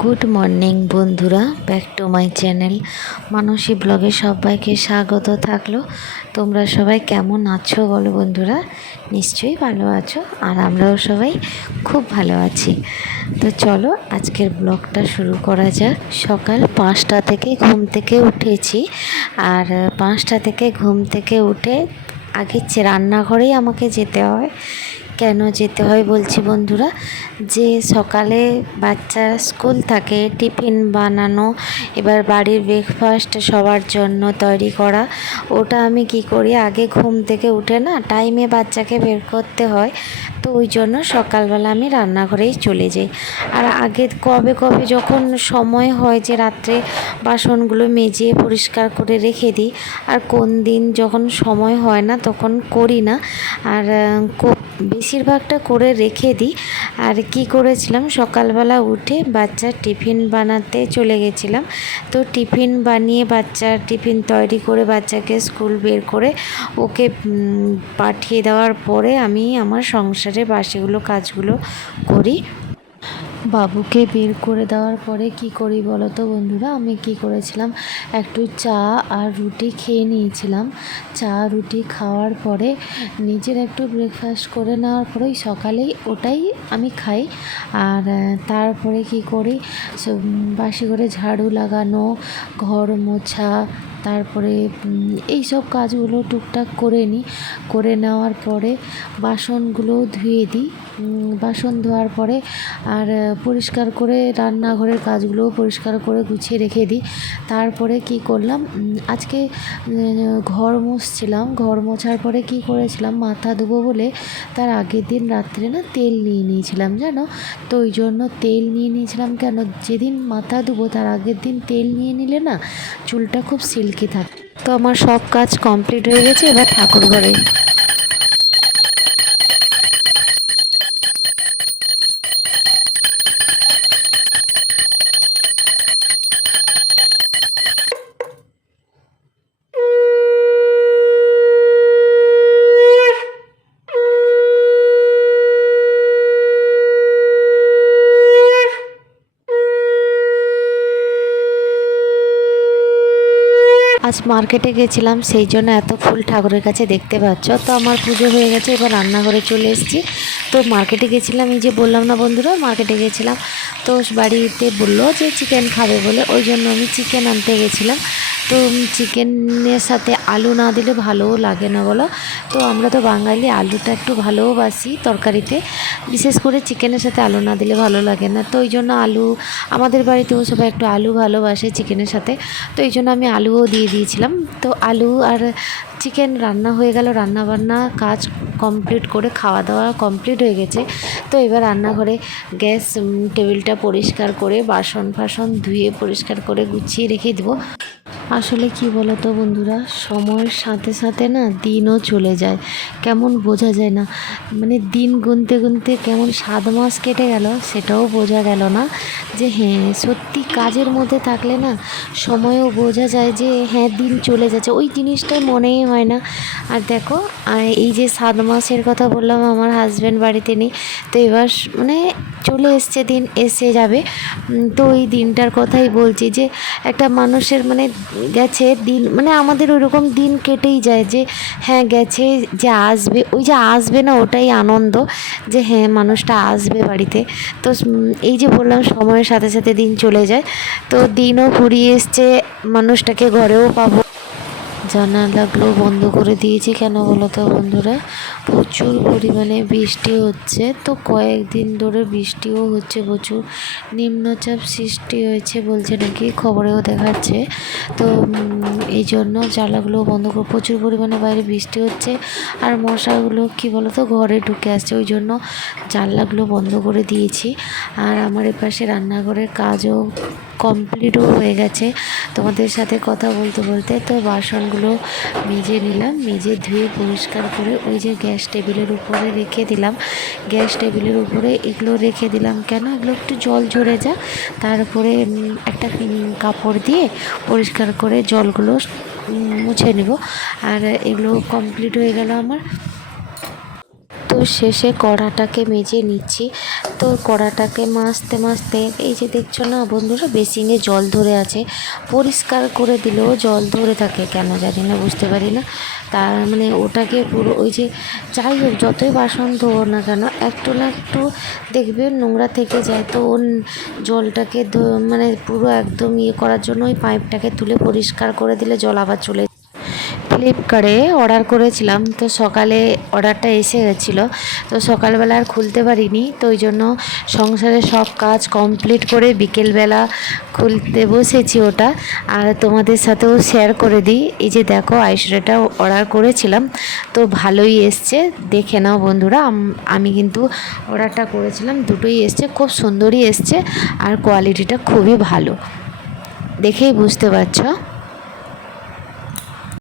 Good morning বন্ধুরা, back to my channel মানসী ব্লগে সবাইকে স্বাগত থাকলো। তোমরা সবাই কেমন আছো বলো বন্ধুরা? নিশ্চয়ই ভালো আছো, আর আমরাও সবাই খুব ভালো আছি। তো চলো আজকের ব্লগটা শুরু করা যাক। সকাল 5টা থেকে ঘুম থেকে উঠেছি, আর 5টা থেকে ঘুম থেকে উঠে আগে রান্নাঘরেই আমাকে যেতে হয়। কেন যেতে হয় বলছি বন্ধুরা, যে সকালে বাচ্চার স্কুল থাকে, টিফিন বানানো, এবার বাড়ির ব্রেকফাস্ট সবার জন্য তৈরি করা, ওটা আমি কি করি, আগে ঘুম থেকে উঠে না টাইমে বাচ্চাকে বের করতে হয়। তো ওই জন্য সকালবেলা আমি রান্নাঘরেই চলে যাই। আর আগে কবে কবে যখন সময় হয় যে রাত্রে বাসনগুলো মেজে পরিষ্কার করে রেখে দিই, আর কোন দিন যখন সময় হয় না তখন করি না। আর বেশিরভাগটা করে রেখে দিই। আর কি করেছিলাম, সকালবেলা উঠে বাচ্চার টিফিন বানাতে চলে গেছিলাম। তো টিফিন বানিয়ে বাচ্চার টিফিন তৈরি করে বাচ্চাকে স্কুল বের করে ওকে পাঠিয়ে দেওয়ার পরে আমি আমার সংসারে বাকিগুলো কাজগুলো করি। বাবুকে বের করে দেওয়ার পরে কি করি বলো তো বন্ধুরা, আমি কি করেছিলাম, একটু চা আর রুটি খেয়ে নিয়েছিলাম। চা রুটি খাওয়ার পরে নিজের একটু ব্রেকফাস্ট করে নেওয়ার পরেই সকালেই ওটাই আমি খাই। আর তারপরে কি করি, বাসি করে ঝাড়ু লাগানো, ঘর মোছা, তারপরে এই সব কাজগুলো টুকটাক করে নিই। করে নেওয়ার পরে বাসনগুলো ধুয়ে দিই। বাসন ধোয়ার পরে আর পরিষ্কার করে রান্নাঘরের কাজগুলোও পরিষ্কার করে গুছিয়ে রেখে দিই। তারপরে কি করলাম, আজকে ঘর মুছছিলাম। ঘর মোছার পরে কি করেছিলাম, মাথা ধুবো বলে তার আগের দিন রাত্রে না তেল নিয়ে নিয়েছিলাম জানো। তো ওই জন্য তেল নিয়ে নিয়েছিলাম কেন, যেদিন মাথা ধুবো তার আগের দিন তেল নিয়ে নিলে না চুলটা খুব সিল্কি থাকে। তো আমার সব কাজ কমপ্লিট হয়ে গেছে, এবার ঠাকুর ঘরে। আজ মার্কেটে গেছিলাম, সেই জন্য এত ফুল ঠাকুরের কাছে দেখতে পাচ্ছ। তো আমার পুজো হয়ে গেছে, এবার রান্নাঘরে চলে এসেছি। তো মার্কেটে গেছিলাম, এই যে বললাম না বন্ধুরা, মার্কেটে গেছিলাম। তো বাড়িতে বললো যে চিকেন খাবে বলে, ওই জন্য আমি চিকেন আনতে গেছিলাম। তো চিকেনের সাথে আলু না দিলে ভালোও লাগে না বলো। তো আমরা তো বাঙালি, আলুটা একটু ভালোবাসি তরকারিতে, বিশেষ করে চিকেনের সাথে আলু না দিলে ভালো লাগে না। তো ওই জন্য আলু, আমাদের বাড়িতেও সবাই একটু আলু ভালোবাসে চিকেনের সাথে। তো এই জন্য আমি আলুও দিয়ে দিয়েছিলাম। তো আলু আর চিকেন রান্না হয়ে গেল, রান্নাবান্না কাজ কমপ্লিট করে খাওয়া দাওয়া কমপ্লিট হয়ে গেছে। তো এবার রান্নাঘরে গ্যাস টেবিলটা পরিষ্কার করে বাসন ফাসন ধুয়ে পরিষ্কার করে গুছিয়ে রেখে দেবো। আসলে কি বলো তো বন্ধুরা, সময়ের সাথে সাথে না দিনও চলে যায়, কেমন বোঝা যায় না। মানে দিন গুনতে গুনতে কেমন 7 মাস কেটে গেল সেটাও বোঝা গেল না। যে হ্যাঁ, সত্যি কাজের মধ্যে থাকলে না সময়ও বোঝা যায় যে হ্যাঁ দিন চলে যাচ্ছে, ওই জিনিসটাই মনেই হয় না। আর দেখো, এই যে 7 মাসের কথা বললাম, আমার হাজব্যান্ড বাড়িতে নেই। তো এবার মানে চলে এসছে, দিন এসে যাবে। তো ওই দিনটার কথাই বলছি, যে একটা মানুষের মানে গেছে দিন, মানে আমাদের ওইরকম দিন কেটেই যায় যে হ্যাঁ গেছে, যে আসবে, ওই যে আসবে না ওটাই আনন্দ, যে হ্যাঁ মানুষটা আসবে বাড়িতে। তো এই যে বললাম সময়ের সাথে সাথে দিন চলে যায়, তো দিনও ফুরিয়ে এসছে, মানুষটাকে ঘরেও পাবো। জানালাগুলো বন্ধ করে দিয়েছি কেন বলো তো বন্ধুরা, প্রচুর পরিমাণে বৃষ্টি হচ্ছে। তো কয়েকদিন ধরে বৃষ্টিও হচ্ছে, প্রচুর নিম্নচাপ সৃষ্টি হয়েছে বলছে নাকি, খবরেও দেখাচ্ছে। তো এই জন্য জানলাগুলো বন্ধ করে, প্রচুর পরিমাণে বাইরে বৃষ্টি হচ্ছে আর মশাগুলো কি বলো তো ঘরে ঢুকে আসছে, ওই জন্য জানলাগুলো বন্ধ করে দিয়েছি। আর আমার এপাশে রান্নাঘরের কাজও কমপ্লিটও হয়ে গেছে তোমাদের সাথে কথা বলতে বলতে। তো বাসনগুলো মেজে নিলাম, মেজে ধুয়ে পরিষ্কার করে ওই যে গ্যাস টেবিলের উপরে রেখে দিলাম। গ্যাস টেবিলের উপরে এগুলো রেখে দিলাম কেন, এগুলো একটু জল ঝরে যাক, তারপরে একটা কাপড় দিয়ে পরিষ্কার করে জলগুলো মুছে নেব। আর এগুলো কমপ্লিট হয়ে গেল আমার। তো শেষে কড়াটাকে মেজে নিচ্ছি। তো কড়াটাকে মাজতে মাজতে এই যে দেখছো না বন্ধুরা, বেসিনে জল ধরে আছে, পরিষ্কার করে দিলেও জল ধরে থাকে কেন জানি না, বুঝতে পারি না। তার মানে ওটাকে পুরো ওই যে যাই হোক যতই বাসন ধোও না কেন একটু না একটু দেখবে নোংরা থেকে যায়, তো ওর জলটাকে মানে পুরো একদম ইয়ে করার জন্য ওই পাইপটাকে তুলে পরিষ্কার করে দিলে জল আবার চলে। ফ্লিপকার্টে অর্ডার করেছিলাম, তো সকালে অর্ডারটা এসে গেছিলো, তো সকালবেলা আর খুলতে পারিনি, তো ওই জন্য সংসারের সব কাজ কমপ্লিট করে বিকেলবেলা খুলতে বসেছি ওটা। আর তোমাদের সাথেও শেয়ার করে দিই, এই যে দেখো আইশ্যাডোটা অর্ডার করেছিলাম, তো ভালোই এসছে, দেখে নাও বন্ধুরা। আমি কিন্তু অর্ডারটা করেছিলাম, দুটোই এসছে, খুব সুন্দরই এসছে আর কোয়ালিটিটা খুবই ভালো, দেখেই বুঝতে পারছো।